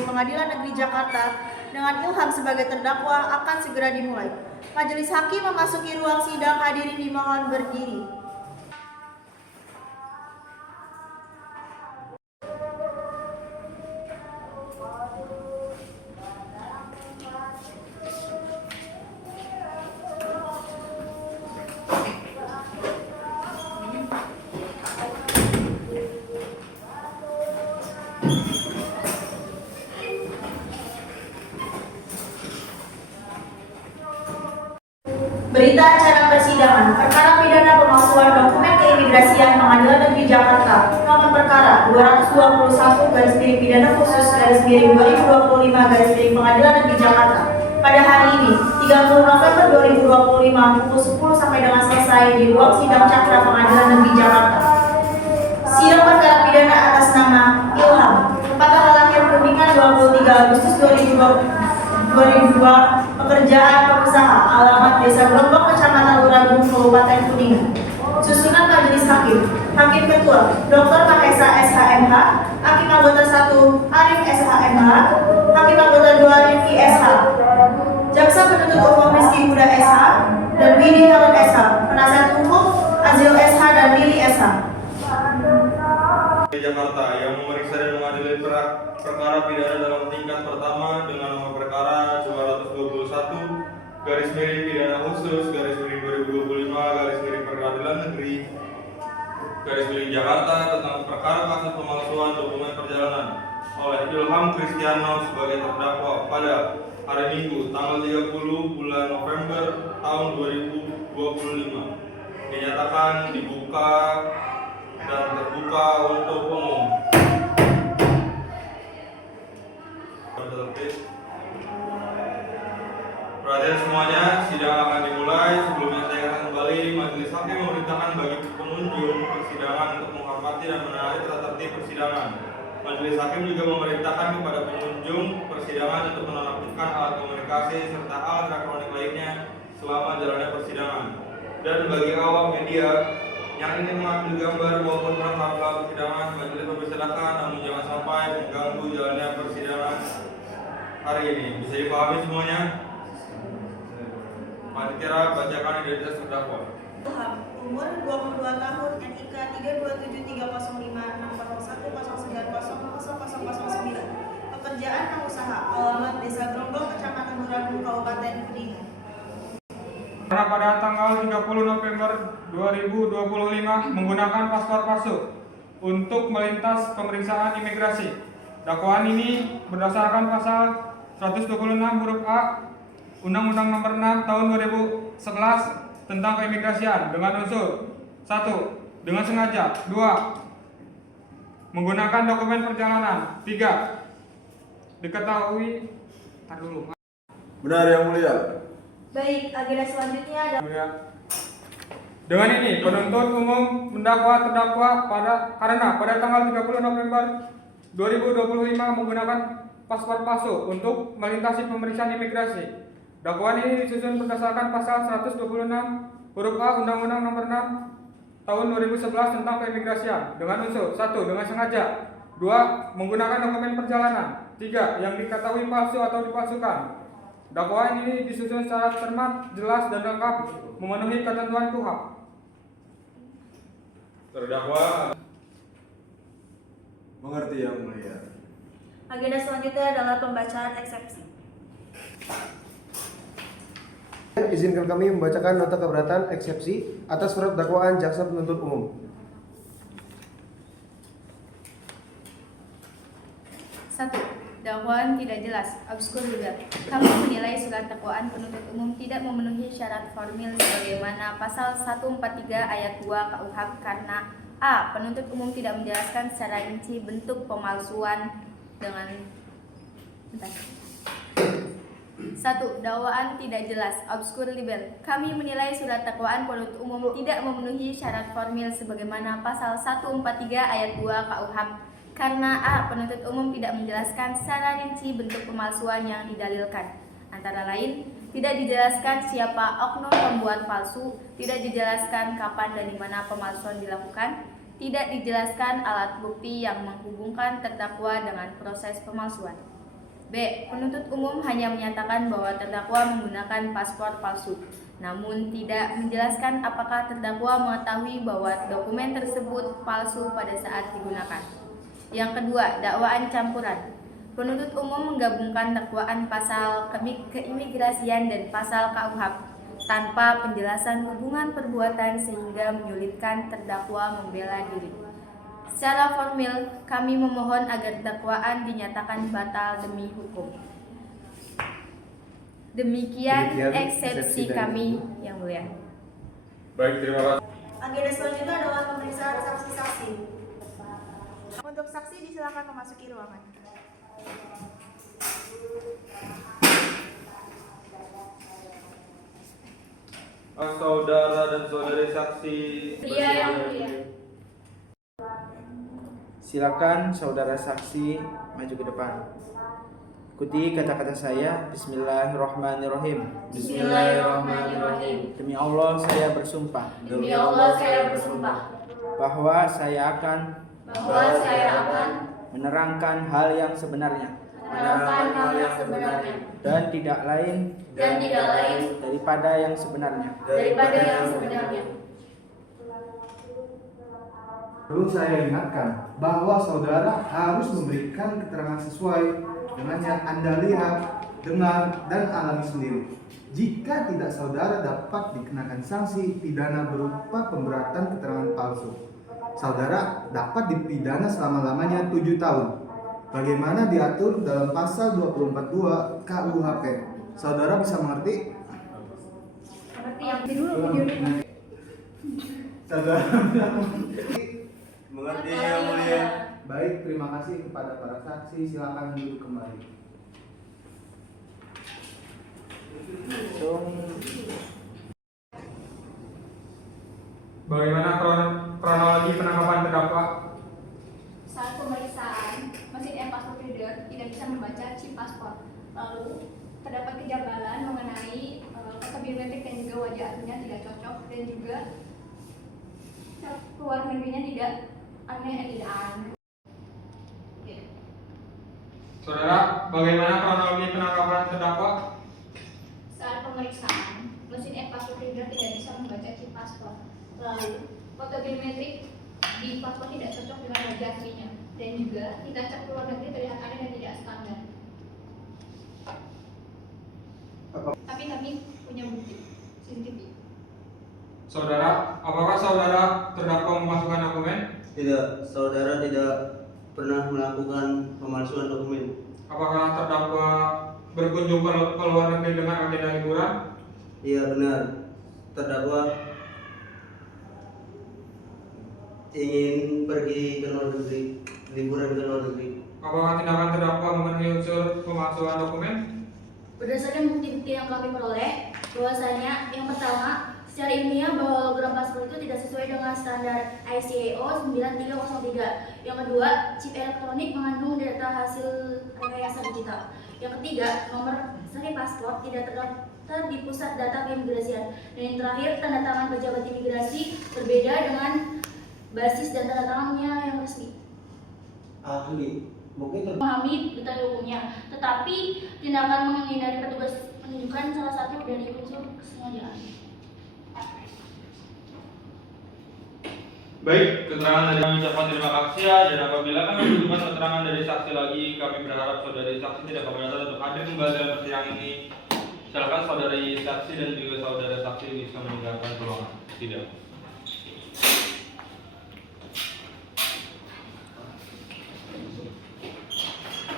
Miring Pengadilan Negeri Jakarta dengan Ilham sebagai terdakwa akan segera dimulai. Majelis Hakim memasuki ruang sidang, hadirin dimohon berdiri. Berita acara persidangan, perkara pidana pemalsuan dokumen keimigrasian Pengadilan Negeri Jakarta, nomor perkara 221 Pengadilan Negeri Jakarta, pada hari ini, 30 November 2025, pukul 10 sampai dengan selesai di ruang sidang Cakra Pengadilan Negeri Jakarta. Sidang perkara pidana atas nama Ilham, tempat tanggal lahir Kuningan 23 Agustus 2002, pekerjaan pengusaha, alamat Desa Grombong, Kecamatan Luragung, Kabupaten Kuningan. Susunan Majelis Hakim. Hakim Ketua Dr. Mahesa SHMH, Hakim Anggota 1 Arif SHMH, Hakim Anggota 2 Rifki SH, Jaksa Penuntut Umum Rizky Huda SH dan Widi Helen SH, Penasihat Hukum Azil SH dan Lili SH. Jakarta yang memeriksa dan mengadili perkara pidana dalam tingkat pertama dengan nomor perkara 221 garis miring pidana khusus garis miring 2025 garis miring Pengadilan Negeri garis miring Jakarta tentang perkara kasus pemalsuan dokumen perjalanan oleh Ilham Kristiano sebagai terdakwa pada hari Minggu tanggal 30 bulan November tahun 2025 dinyatakan dibuka dan terbuka untuk umum. Perhatian semuanya, sidang akan dimulai. Sebelumnya saya akan kembali, Majelis Hakim memerintahkan bagi pengunjung persidangan untuk menghormati dan menaati tata tertib persidangan. Majelis Hakim juga memerintahkan kepada pengunjung persidangan untuk menonaktifkan alat komunikasi serta alat elektronik lainnya selama jalannya persidangan. Dan bagi awak media yang ingin mengambil gambar maupun merekam persidangan, majelis mempersilahkan, namun jangan sampai mengganggu jalannya persidangan hari ini. Bisa dipahami semuanya? Panitia bacakan identitas terdakwa. Ilham, umur 22 tahun, NIK 3273051090009. Pekerjaan pengusaha, alamat Desa Grombong, Kecamatan Luragung, Kabupaten Kuningan. Pada tanggal 30 November 2025 menggunakan paspor palsu untuk melintas pemeriksaan imigrasi. Dakwaan ini berdasarkan pasal 126 huruf A Undang-Undang Nomor 6 Tahun 2011 tentang keimigrasian dengan unsur 1. Dengan sengaja. 2. Menggunakan dokumen perjalanan. 3. Diketahui. Benar Yang Mulia. Baik, agenda selanjutnya adalah dengan ini penuntut umum mendakwa terdakwa karena pada tanggal 30 November 2025 menggunakan paspor palsu untuk melintasi pemeriksaan imigrasi. Dakwaan ini disusun berdasarkan pasal 126 huruf A Undang-Undang Nomor 6 Tahun 2011 tentang keimigrasian dengan unsur 1. Dengan sengaja. 2. Menggunakan dokumen perjalanan. 3. Yang diketahui palsu atau dipalsukan. Dakwaan ini disusun secara cermat, jelas, dan lengkap memenuhi ketentuan KUHP. Terdakwa Mengerti Yang Mulia. agenda selanjutnya adalah pembacaan eksepsi. Izinkan kami membacakan nota keberatan eksepsi atas surat dakwaan jaksa penuntut umum. 1. Dakwaan tidak jelas, obskur juga. Kami menilai surat dakwaan penuntut umum tidak memenuhi syarat formil sebagaimana pasal 143 ayat 2 KUHP karena A. Penuntut umum tidak menjelaskan secara rinci bentuk pemalsuan dengan 1. Dakwaan tidak jelas, obskur libel. Kami menilai surat dakwaan penuntut umum tidak memenuhi syarat formil sebagaimana pasal 143 ayat 2 KUHP karena A. Penuntut umum tidak menjelaskan secara rinci bentuk pemalsuan yang didalilkan. Antara lain, tidak dijelaskan siapa oknum pembuat palsu, tidak dijelaskan kapan dan di mana pemalsuan dilakukan, tidak dijelaskan alat bukti yang menghubungkan terdakwa dengan proses pemalsuan. B. Penuntut umum hanya menyatakan bahwa terdakwa menggunakan paspor palsu, namun tidak menjelaskan apakah terdakwa mengetahui bahwa dokumen tersebut palsu pada saat digunakan. Yang kedua, dakwaan campuran. Penuntut umum menggabungkan dakwaan pasal keimigrasian dan pasal KUHP tanpa penjelasan hubungan perbuatan sehingga menyulitkan terdakwa membela diri. Secara formil, kami memohon agar dakwaan dinyatakan batal demi hukum. Demikian eksepsi kami, Yang Mulia. Baik, terima kasih. Agenda selanjutnya adalah pemeriksaan saksi-saksi. Untuk saksi disilakan memasuki ruangan. Saudara dan saudari saksi. Iya, Yang Mulia. Silakan saudara saksi maju ke depan. Ikuti kata-kata saya. Bismillahirrahmanirrahim. Bismillahirrahmanirrahim. Demi Allah saya bersumpah Demi Allah saya bersumpah bahwa saya akan menerangkan hal yang sebenarnya menerangkan hal yang sebenarnya dan tidak lain daripada yang sebenarnya. Perlu saya ingatkan bahwa saudara harus memberikan keterangan sesuai dengan yang Anda lihat, dengar, dan alami sendiri. Jika tidak, saudara dapat dikenakan sanksi pidana berupa pemberatan keterangan palsu. Saudara dapat dipidana selama-lamanya 7 tahun. Bagaimana diatur dalam pasal 242 KUHP. Saudara bisa mengerti? Mengerti yang dulu video ini. Saudara Mengerti Yang Mulia. baik, terima kasih kepada para saksi. Silakan duduk kembali. Bagaimana kronologi penangkapan terdakwa? Saat pemeriksaan, mesin e-passport reader tidak bisa membaca chip paspor. Lalu, terdapat kejanggalan mengenai foto biometrik dan juga wajah aslinya tidak cocok, dan juga keluar negerinya tidak aneh. Saudara, bagaimana kronologi penangkapan terdakwa? Saat pemeriksaan, mesin e-passport reader tidak bisa membaca chip paspor. Lalu, foto biometrik di paspor tidak cocok dengan wajah aslinya, dan juga kita cek keluar negeri terlihat aneh dan tidak standar. Tapi kami punya bukti CCTV. Saudara, apakah saudara terdakwa memasukkan dokumen? Tidak, saudara tidak pernah melakukan pemalsuan dokumen. Apakah terdakwa berkunjung ke luar negeri dengan agenda liburan? Iya benar, terdakwa ingin pergi ke luar negeri, liburan ke luar negeri. Apakah tindakan terdakwa memenuhi unsur pemalsuan dokumen? Berdasarkan bukti-bukti yang kami peroleh, bahwasanya yang pertama, secara ilmiah bahwa hologram paspor itu tidak sesuai dengan standar ICAO 9303. Yang kedua, chip elektronik mengandung data hasil rekayasa digital. Yang ketiga, nomor seri paspor tidak terdaftar di pusat data keimigrasian. Dan yang terakhir, tanda tangan pejabat imigrasi berbeda dengan basis dan tanda tangannya yang resmi. Ahli, mungkin Memahami detail hukumnya, tetapi tindakan menghindari petugas menunjukkan salah satu dari unsur kesengajaan. Baik, keterangan dari kami ucapkan terima kasih ya, dan apabila kami membutuhkan keterangan dari saksi lagi, kami berharap saudari saksi tidak keberatan untuk hadir kembali dalam persidangan ini. Silakan saudari saksi dan juga saudara saksi bisa meninggalkan ruangan. Tidak.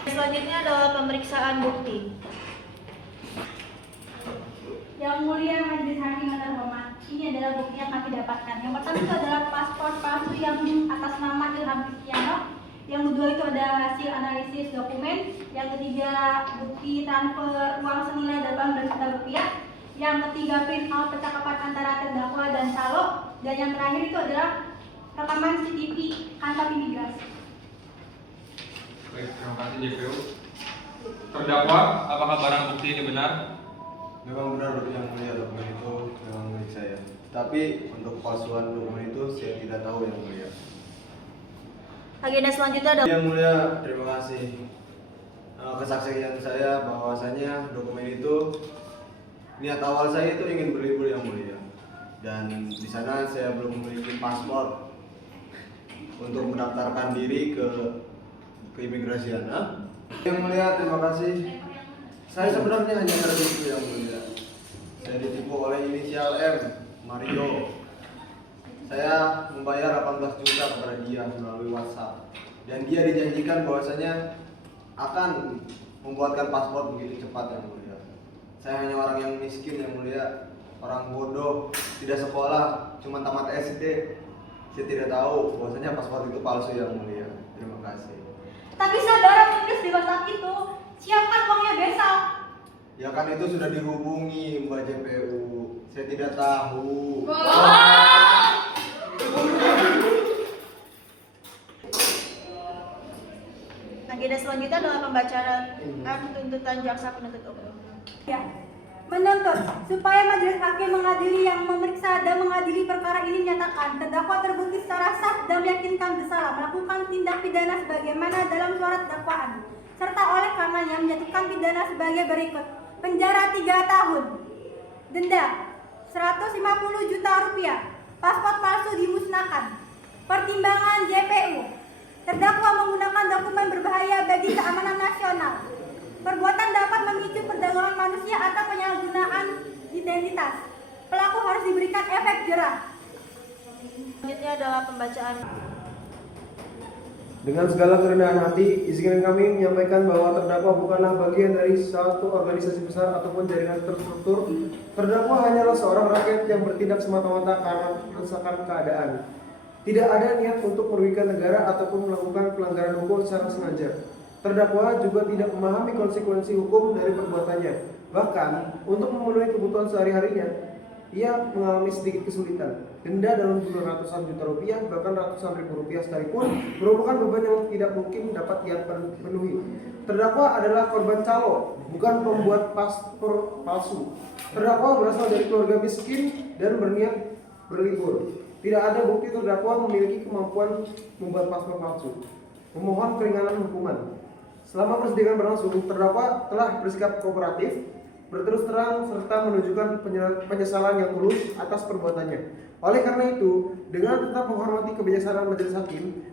Selanjutnya adalah pemeriksaan bukti. Yang Mulia Majelis Hakim yang terhormat, ini adalah bukti yang kami dapatkan. Yang pertama itu adalah paspor palsu yang atas nama Ilham Fikiano. Yang kedua itu ada hasil analisis dokumen. Yang ketiga bukti transfer uang senilai 18 juta rupiah. Yang ketiga print out percakapan antara terdakwa dan calo. Dan yang terakhir itu adalah rekaman CCTV kantor imigrasi. Baik, terima kasih JPU. Terdakwa, apakah barang bukti ini benar? Memang benar Yang Mulia, dokumen itu memang milik saya. Tapi untuk palsuan dokumen itu saya tidak tahu Yang Mulia. Agenda selanjutnya adalah Yang Mulia, terima kasih. kesaksian saya bahwasanya dokumen itu niat awal saya itu ingin berlibur yang mulia, dan di sana saya belum memiliki paspor untuk mendaftarkan diri ke keimigrasian. Yang mulia, terima kasih. Saya sebenarnya hanya tertipu yang mulia. Saya ditipu oleh inisial M, Mario. Saya membayar 18 juta kepada dia melalui WhatsApp, dan dia dijanjikan bahwasanya akan membuatkan paspor begitu cepat yang mulia. Saya hanya orang yang miskin yang mulia, orang bodoh, tidak sekolah, cuma tamat SD. Saya tidak tahu bahwasanya paspor itu palsu yang mulia. Terima kasih. Tapi saudara menulis di WhatsApp itu, siapkan uangnya besok. Ya kan itu sudah dihubungi Mbak JPU. Saya tidak tahu. Agenda selanjutnya adalah pembacaan tuntutan jaksa penuntut umum. Ya. Menuntut supaya majelis hakim mengadili yang memeriksa dan mengadili perkara ini menyatakan terdakwa terbukti secara sah dan meyakinkan bersalah melakukan tindak pidana sebagaimana dalam surat dakwaan, serta oleh karenanya menjatuhkan pidana sebagai berikut: penjara 3 tahun, denda 150 juta rupiah, paspor palsu dimusnahkan. Pertimbangan JPU: terdakwa menggunakan dokumen berbahaya bagi keamanan nasional. Perbuatan dapat memicu perdagangan manusia atau penyalahgunaan identitas. Pelaku harus diberikan efek jerah. Selanjutnya adalah pembacaan. Dengan segala kerendahan hati, izinkan kami menyampaikan bahwa terdakwa bukanlah bagian dari suatu organisasi besar ataupun jaringan terstruktur. Terdakwa hanyalah seorang rakyat yang bertindak semata-mata karena desakan keadaan. Tidak ada niat untuk merugikan negara ataupun melakukan pelanggaran hukum secara sengaja. Terdakwa juga tidak memahami konsekuensi hukum dari perbuatannya. Bahkan, untuk memenuhi kebutuhan sehari-harinya, ia mengalami sedikit kesulitan. Denda dalam jumlah ratusan juta rupiah, bahkan ratusan ribu rupiah sekalipun, merupakan beban yang tidak mungkin dapat ia penuhi. Terdakwa adalah korban calo, bukan pembuat paspor palsu. Terdakwa berasal dari keluarga miskin dan berniat berlibur. Tidak ada bukti terdakwa memiliki kemampuan membuat paspor palsu. Memohon keringanan hukuman. Selama persidangan berlangsung, terdakwa telah bersikap kooperatif, berterus terang, serta menunjukkan penyesalan yang tulus atas perbuatannya. Oleh karena itu, dengan tetap menghormati kebijaksanaan majelis hakim,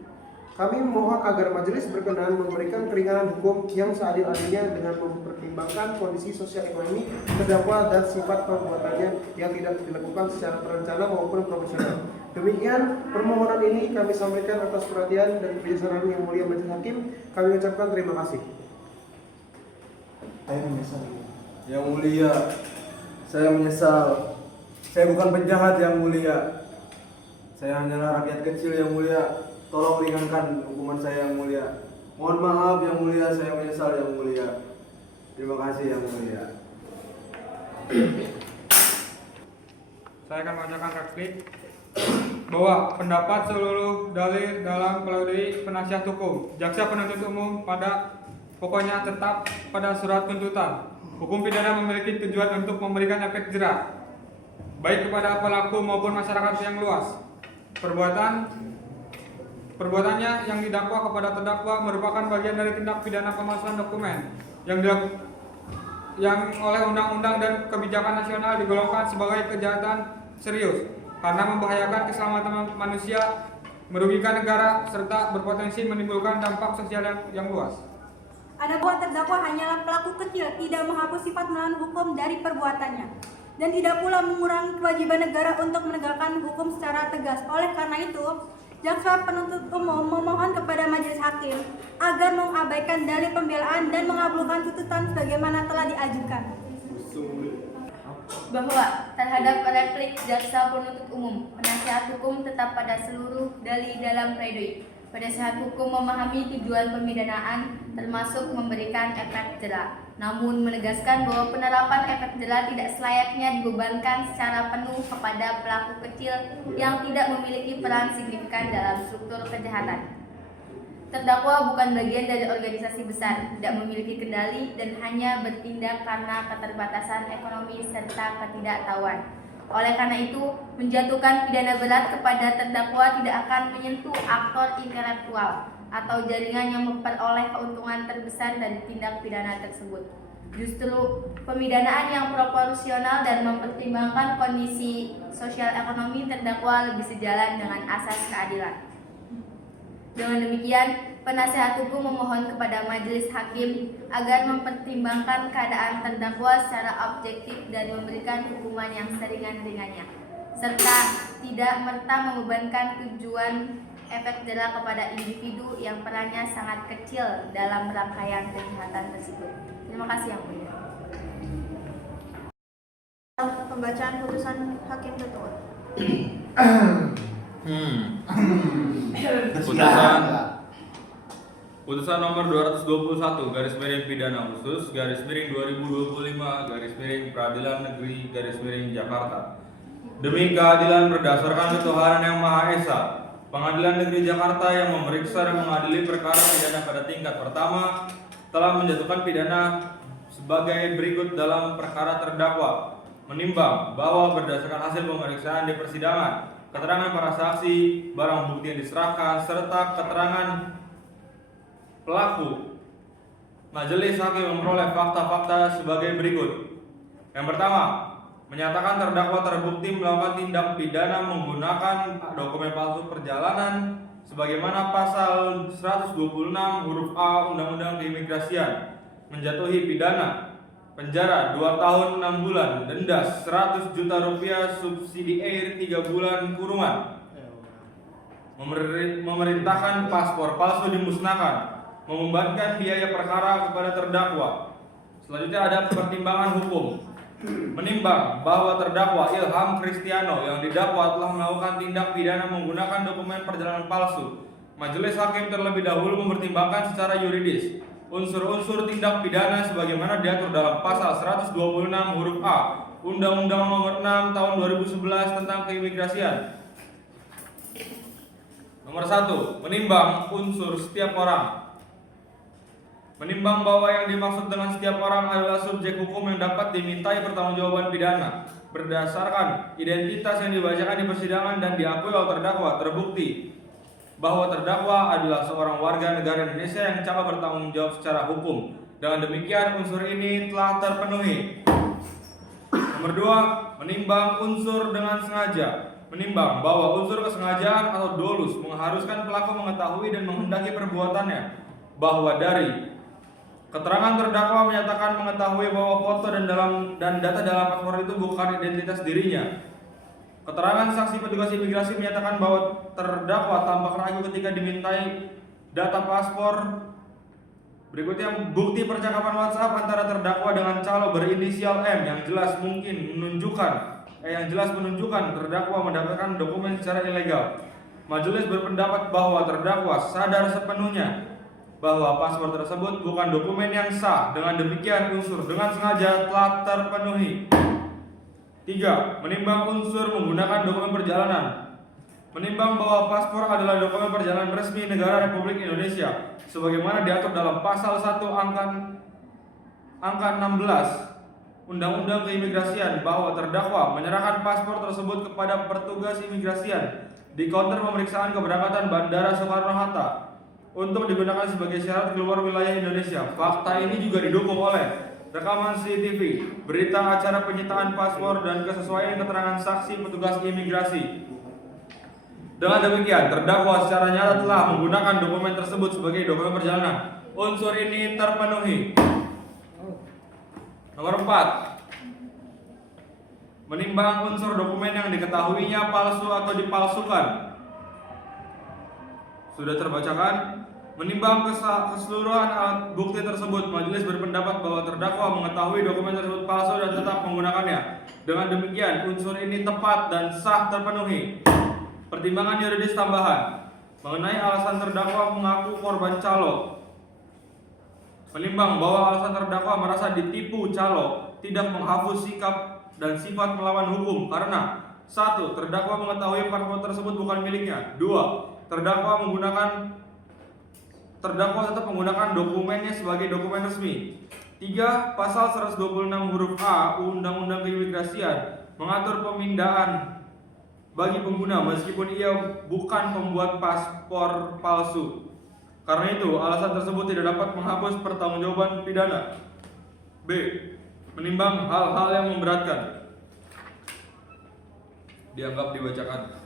kami memohon agar majelis berkenan memberikan keringanan hukum yang seadil-adilnya dengan mempertimbangkan kondisi sosial ekonomi terdakwa dan sifat perbuatannya yang tidak dilakukan secara terencana maupun profesional. Demikian permohonan ini kami sampaikan atas perhatian dan kebijaksanaan yang mulia majelis hakim. Kami ucapkan terima kasih. Saya menyesal. Yang mulia, saya menyesal. Saya bukan penjahat yang mulia. Saya hanyalah rakyat kecil yang mulia. Tolong ringankan hukuman saya yang mulia. Mohon maaf yang mulia, saya menyesal yang mulia. Terima kasih yang mulia. Saya akan membacakan replik bahwa pendapat seluruh dalil dalam pledoi penasihat hukum jaksa penuntut umum pada pokoknya tetap pada surat tuntutan. Hukum pidana memiliki tujuan untuk memberikan efek jerah baik kepada pelaku maupun masyarakat yang luas. Perbuatannya yang didakwa kepada terdakwa merupakan bagian dari tindak pidana pemalsuan dokumen yang oleh undang-undang dan kebijakan nasional digolongkan sebagai kejahatan serius karena membahayakan keselamatan manusia, merugikan negara, serta berpotensi menimbulkan dampak sosial yang luas. Adapun terdakwa hanyalah pelaku kecil, tidak menghapus sifat melawan hukum dari perbuatannya, dan tidak pula mengurangi kewajiban negara untuk menegakkan hukum secara tegas. Oleh karena itu, jaksa penuntut umum memohon kepada majelis hakim agar mengabaikan dalil pembelaan dan mengabulkan tuntutan sebagaimana telah diajukan. Bahwa terhadap replik jaksa penuntut umum, penasihat hukum tetap pada seluruh dalil dalam pledoi. Penasihat hukum memahami tujuan pemidanaan termasuk memberikan efek jerah, namun menegaskan bahwa penerapan efek jerah tidak selayaknya dibebankan secara penuh kepada pelaku kecil yang tidak memiliki peran signifikan dalam struktur kejahatan. Terdakwa bukan bagian dari organisasi besar, tidak memiliki kendali, dan hanya bertindak karena keterbatasan ekonomi serta ketidaktahuan. Oleh karena itu, menjatuhkan pidana berat kepada terdakwa tidak akan menyentuh aktor intelektual, atau jaringan yang memperoleh keuntungan terbesar dari tindak pidana tersebut. Justru pemidanaan yang proporsional dan mempertimbangkan kondisi sosial ekonomi terdakwa lebih sejalan dengan asas keadilan. Dengan demikian, penasehat hukum memohon kepada majelis hakim agar mempertimbangkan keadaan terdakwa secara objektif dan memberikan hukuman yang seringan-ringannya, serta tidak merta membebankan tujuan efek jera kepada individu yang perannya sangat kecil dalam rangkaian kejahatan tersebut. Terima kasih Yang Mulia. Pembacaan putusan hakim ketua. Putusan nomor 221 garis miring pidana khusus garis miring 2025 garis miring Peradilan Negeri garis miring Jakarta. Demi keadilan berdasarkan ketuhanan yang Maha Esa, Pengadilan Negeri Jakarta yang memeriksa dan mengadili perkara pidana pada tingkat pertama telah menjatuhkan pidana sebagai berikut dalam perkara terdakwa. Menimbang bahwa berdasarkan hasil pemeriksaan di persidangan, keterangan para saksi, barang bukti yang diserahkan, serta keterangan pelaku, majelis hakim memperoleh fakta-fakta sebagai berikut. Yang pertama, menyatakan terdakwa terbukti melakukan tindak pidana menggunakan dokumen palsu perjalanan sebagaimana pasal 126 huruf A Undang-Undang Keimigrasian, menjatuhi pidana penjara 2 tahun 6 bulan, denda 100 juta rupiah, subsidi air 3 bulan kurungan, memerintahkan paspor palsu dimusnahkan, membebankan biaya perkara kepada terdakwa. Selanjutnya ada pertimbangan hukum. Menimbang bahwa terdakwa Ilham Kristiano yang didakwa telah melakukan tindak pidana menggunakan dokumen perjalanan palsu, majelis hakim terlebih dahulu mempertimbangkan secara yuridis unsur-unsur tindak pidana sebagaimana diatur dalam pasal 126 huruf A Undang-Undang Nomor 6 Tahun 2011 tentang Keimigrasian. Nomor 1. Menimbang unsur setiap orang. Menimbang bahwa yang dimaksud dengan setiap orang adalah subjek hukum yang dapat dimintai pertanggungjawaban pidana berdasarkan identitas yang dibacakan di persidangan dan diakui oleh terdakwa terbukti bahwa terdakwa adalah seorang warga negara Indonesia yang cakap bertanggung jawab secara hukum. Dengan demikian unsur ini telah terpenuhi. Nomor 2, menimbang unsur dengan sengaja. Menimbang bahwa unsur kesengajaan atau dolus mengharuskan pelaku mengetahui dan menghendaki perbuatannya, bahwa dari keterangan terdakwa menyatakan mengetahui bahwa foto dan data dalam paspor itu bukan identitas dirinya. Keterangan saksi petugas imigrasi menyatakan bahwa terdakwa tampak ragu ketika dimintai data paspor. Berikutnya bukti percakapan WhatsApp antara terdakwa dengan calo berinisial M yang jelas menunjukkan terdakwa mendapatkan dokumen secara ilegal. Majelis berpendapat bahwa terdakwa sadar sepenuhnya bahwa paspor tersebut bukan dokumen yang sah. Dengan demikian unsur dengan sengaja telah terpenuhi. 3. Menimbang unsur menggunakan dokumen perjalanan. Menimbang bahwa paspor adalah dokumen perjalanan resmi negara Republik Indonesia sebagaimana diatur dalam pasal 1 angka 16 Undang-Undang Keimigrasian, bahwa terdakwa menyerahkan paspor tersebut kepada petugas imigrasian di counter pemeriksaan keberangkatan Bandara Soekarno-Hatta untuk digunakan sebagai syarat keluar wilayah Indonesia. Fakta ini juga didukung oleh rekaman CCTV, berita acara penyitaan paspor, dan kesesuaian keterangan saksi petugas imigrasi. Dengan demikian, terdakwa secara nyata telah menggunakan dokumen tersebut sebagai dokumen perjalanan. Unsur ini terpenuhi. Nomor 4. Menimbang unsur dokumen yang diketahuinya palsu atau dipalsukan. Sudah terbacakan. Menimbang keseluruhan alat bukti tersebut, majelis berpendapat bahwa terdakwa mengetahui dokumen tersebut palsu dan tetap menggunakannya. Dengan demikian, unsur ini tepat dan sah terpenuhi. Pertimbangan yuridis tambahan mengenai alasan terdakwa mengaku korban calo. Menimbang bahwa alasan terdakwa merasa ditipu calo tidak menghapus sikap dan sifat melawan hukum karena 1. Terdakwa mengetahui paspor tersebut bukan miliknya. 2. Terdakwa tetap menggunakan dokumennya sebagai dokumen resmi. 3. Pasal 126 huruf A Undang-Undang Keimigrasian mengatur pemindahan bagi pengguna meskipun ia bukan pembuat paspor palsu. Karena itu, alasan tersebut tidak dapat menghapus pertanggungjawaban pidana. B. Menimbang hal-hal yang memberatkan. Dianggap dibacakan.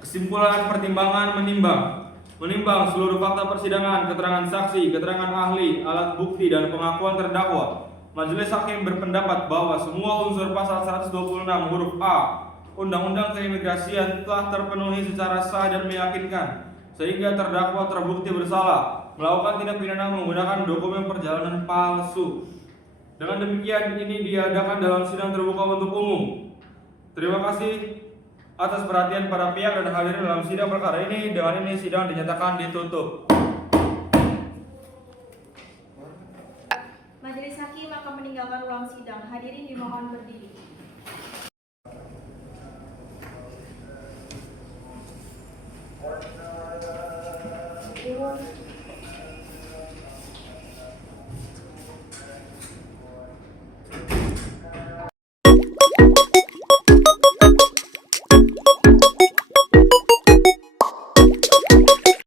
Kesimpulan pertimbangan menimbang. Menimbang seluruh fakta persidangan, keterangan saksi, keterangan ahli, alat bukti, dan pengakuan terdakwa. Majelis hakim berpendapat bahwa semua unsur pasal 126 huruf A Undang-Undang Keimigrasian telah terpenuhi secara sah dan meyakinkan, sehingga terdakwa terbukti bersalah melakukan tindak pidana menggunakan dokumen perjalanan palsu. Dengan demikian, ini diadakan dalam sidang terbuka untuk umum. Terima kasih atas perhatian para pihak dan hadirin dalam sidang perkara ini. Dengan ini sidang dinyatakan ditutup. Majelis hakim akan meninggalkan ruang sidang. Hadirin dimohon berdiri.